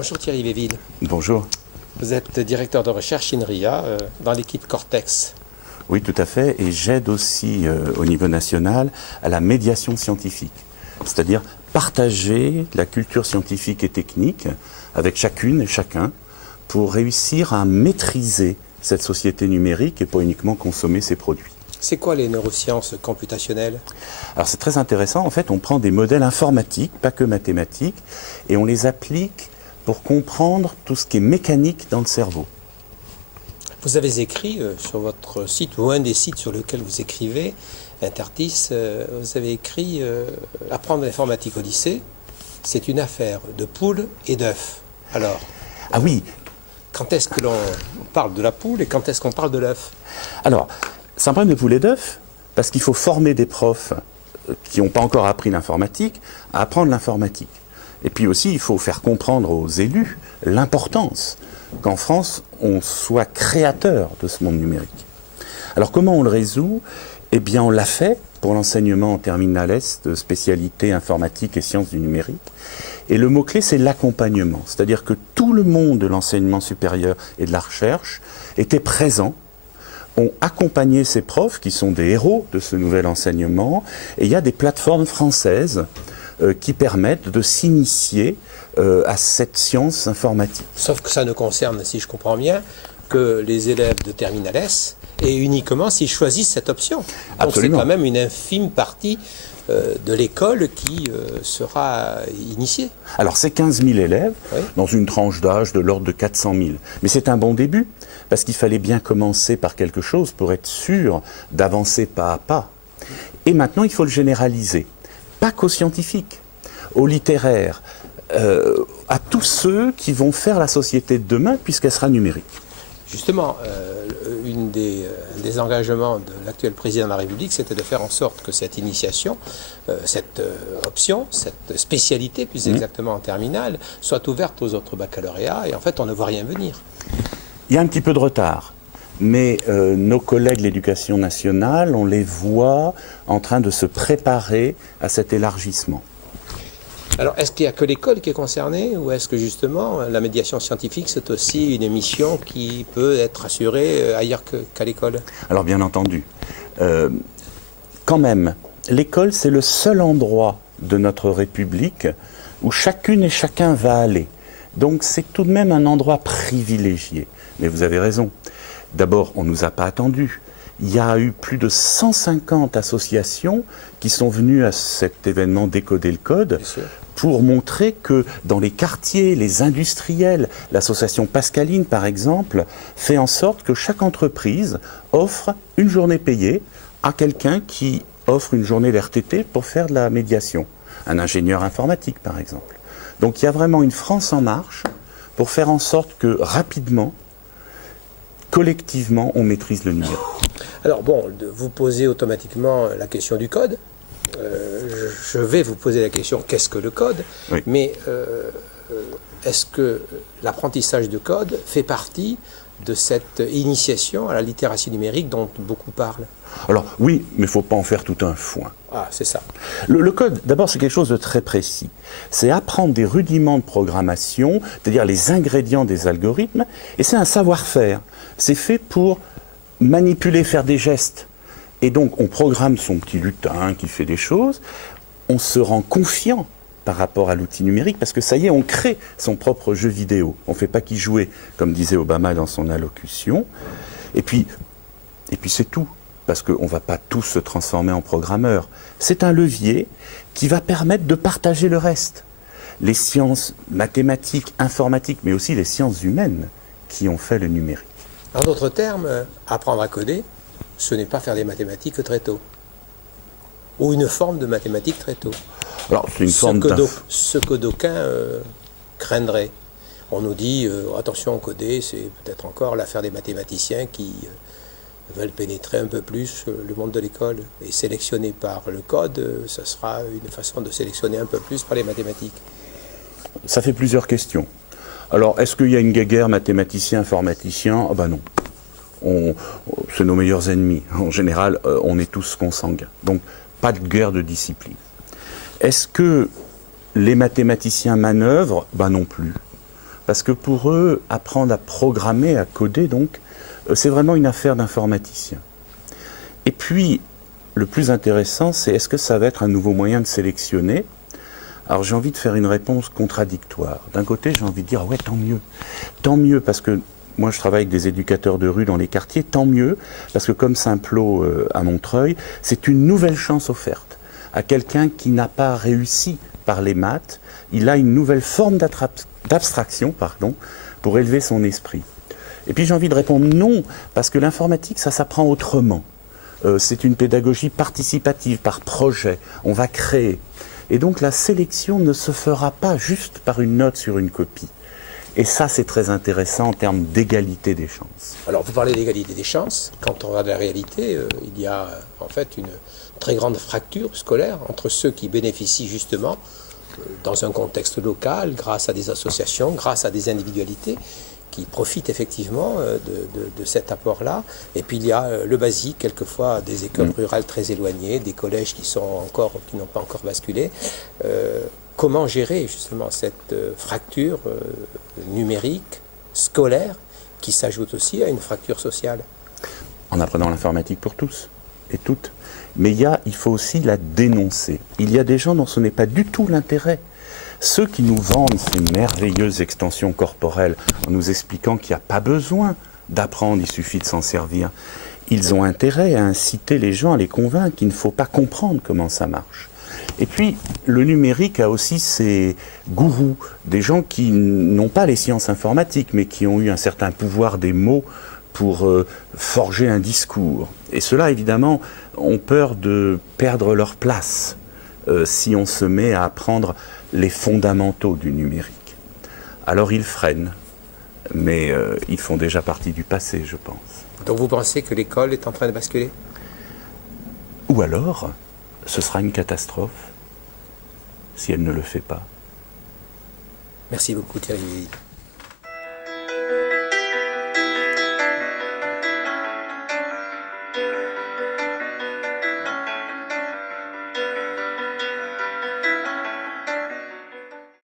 Bonjour Thierry Véville. Bonjour. Vous êtes directeur de recherche INRIA dans l'équipe Cortex. Oui, tout à fait. Et j'aide aussi au niveau national à la médiation scientifique. C'est-à-dire partager la culture scientifique et technique avec chacune et chacun pour réussir à maîtriser cette société numérique et pas uniquement consommer ses produits. C'est quoi les neurosciences computationnelles? Alors c'est très intéressant. En fait, on prend des modèles informatiques, pas que mathématiques, et on les applique pour comprendre tout ce qui est mécanique dans le cerveau. Vous avez écrit sur votre site, ou un des sites sur lequel vous écrivez, Intertis, vous avez écrit apprendre l'informatique au lycée, c'est une affaire de poules et d'œufs. Alors, ah oui. Quand est-ce que l'on parle de la poule et quand est-ce qu'on parle de l'œuf? Alors, c'est un problème de poule et d'œuf, parce qu'il faut former des profs qui n'ont pas encore appris l'informatique à apprendre l'informatique. Et puis aussi, il faut faire comprendre aux élus l'importance qu'en France, on soit créateur de ce monde numérique. Alors comment on le résout? Eh bien, on l'a fait pour l'enseignement en terminale S de spécialité informatique et sciences du numérique. Et le mot-clé, c'est l'accompagnement. C'est-à-dire que tout le monde de l'enseignement supérieur et de la recherche était présent, ont accompagné ces profs qui sont des héros de ce nouvel enseignement. Et il y a des plateformes françaises qui permettent de s'initier à cette science informatique. Sauf que ça ne concerne, si je comprends bien, que les élèves de terminale S et uniquement s'ils choisissent cette option. Donc c'est quand même une infime partie de l'école qui sera initiée. Alors c'est 15 000 élèves, oui, dans une tranche d'âge de l'ordre de 400 000. Mais c'est un bon début, parce qu'il fallait bien commencer par quelque chose pour être sûr d'avancer pas à pas. Et maintenant il faut le généraliser. Pas qu'aux scientifiques, aux littéraires, à tous ceux qui vont faire la société de demain puisqu'elle sera numérique. Justement, une des engagements de l'actuel président de la République, c'était de faire en sorte que cette initiation, cette option, cette spécialité plus exactement en terminale, soit ouverte aux autres baccalauréats et en fait on ne voit rien venir. Il y a un petit peu de retard. Mais nos collègues de l'éducation nationale, on les voit en train de se préparer à cet élargissement. Alors, est-ce qu'il n'y a que l'école qui est concernée ou est-ce que justement la médiation scientifique, c'est aussi une mission qui peut être assurée ailleurs qu'à l'école? Alors, bien entendu. Quand même, l'école, c'est le seul endroit de notre République où chacune et chacun va aller. Donc, c'est tout de même un endroit privilégié. Mais vous avez raison. D'abord, on ne nous a pas attendus. Il y a eu plus de 150 associations qui sont venues à cet événement Décoder le Code pour montrer que dans les quartiers, les industriels, l'association Pascaline par exemple, fait en sorte que chaque entreprise offre une journée payée à quelqu'un qui offre une journée d'RTT pour faire de la médiation. Un ingénieur informatique par exemple. Donc il y a vraiment une France en marche pour faire en sorte que rapidement, collectivement, on maîtrise le numérique. Alors bon, vous posez automatiquement la question du code. Je vais vous poser la question, qu'est-ce que le code? Oui. Mais est-ce que l'apprentissage de code fait partie de cette initiation à la littératie numérique dont beaucoup parlent? Alors oui, mais il ne faut pas en faire tout un foin. Ah, c'est ça. Le code, d'abord, c'est quelque chose de très précis. C'est apprendre des rudiments de programmation, c'est-à-dire les ingrédients des algorithmes, et c'est un savoir-faire. C'est fait pour manipuler, faire des gestes. Et donc, on programme son petit lutin qui fait des choses, on se rend confiant par rapport à l'outil numérique, parce que ça y est, on crée son propre jeu vidéo. On ne fait pas qu'y jouer, comme disait Obama dans son allocution. Et puis c'est tout. Parce qu'on ne va pas tous se transformer en programmeurs. C'est un levier qui va permettre de partager le reste. Les sciences mathématiques, informatiques, mais aussi les sciences humaines qui ont fait le numérique. En d'autres termes, apprendre à coder, ce n'est pas faire des mathématiques très tôt. Ou une forme de mathématiques très tôt. Alors, c'est une forme ce que d'aucuns craindraient. On nous dit, attention, coder, c'est peut-être encore l'affaire des mathématiciens qui veulent pénétrer un peu plus le monde de l'école. Et sélectionner par le code, ça sera une façon de sélectionner un peu plus par les mathématiques. Ça fait plusieurs questions. Alors, est-ce qu'il y a une guéguerre mathématicien-informaticien? Ah ben non. C'est nos meilleurs ennemis. En général, on est tous consanguins. Donc, pas de guerre de discipline. Est-ce que les mathématiciens manœuvrent? Ben non plus. parce que pour eux, apprendre à programmer, à coder, donc, c'est vraiment une affaire d'informaticien. Et puis, le plus intéressant, c'est est-ce que ça va être un nouveau moyen de sélectionner? Alors j'ai envie de faire une réponse contradictoire. D'un côté, j'ai envie de dire, ouais, tant mieux, parce que moi je travaille avec des éducateurs de rue dans les quartiers, tant mieux, parce que comme Saint-Plot à Montreuil, c'est une nouvelle chance offerte à quelqu'un qui n'a pas réussi par les maths, il a une nouvelle forme d'abstraction, pour élever son esprit. Et puis j'ai envie de répondre non, parce que l'informatique, ça s'apprend autrement. C'est une pédagogie participative, par projet, on va créer. Et donc la sélection ne se fera pas juste par une note sur une copie. Et ça, c'est très intéressant en termes d'égalité des chances. Alors, vous parlez d'égalité des chances. Quand on regarde la réalité, il y a en fait une très grande fracture scolaire entre ceux qui bénéficient justement dans un contexte local, grâce à des associations, grâce à des individualités, qui profitent effectivement de cet apport-là. Et puis il y a le basique, quelquefois des écoles rurales très éloignées, des collèges qui n'ont pas encore basculé. Comment gérer justement cette fracture numérique, scolaire, qui s'ajoute aussi à une fracture sociale? En apprenant l'informatique pour tous et toutes. Mais il faut aussi la dénoncer. Il y a des gens dont ce n'est pas du tout l'intérêt. Ceux qui nous vendent ces merveilleuses extensions corporelles en nous expliquant qu'il n'y a pas besoin d'apprendre, il suffit de s'en servir, ils ont intérêt à inciter les gens, à les convaincre qu'il ne faut pas comprendre comment ça marche. Et puis, le numérique a aussi ses gourous, des gens qui n'ont pas les sciences informatiques, mais qui ont eu un certain pouvoir des mots pour forger un discours. Et ceux-là, évidemment, ont peur de perdre leur place si on se met à apprendre les fondamentaux du numérique. Alors ils freinent, mais ils font déjà partie du passé, je pense. Donc vous pensez que l'école est en train de basculer? Ou alors, ce sera une catastrophe si elle ne le fait pas. Merci beaucoup Thierry.